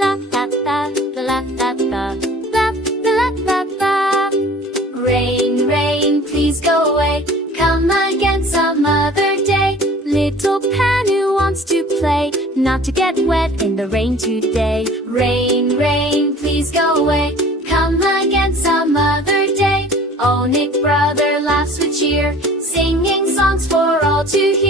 La la la la la la la la la la. Rain, rain, please go away. Come again some other day. Little Pannu wants to play, not to get wet in the rain today. Rain, rain, please go away. Come again some other day. Onik brother laughs with cheer, singing songs for all to hear.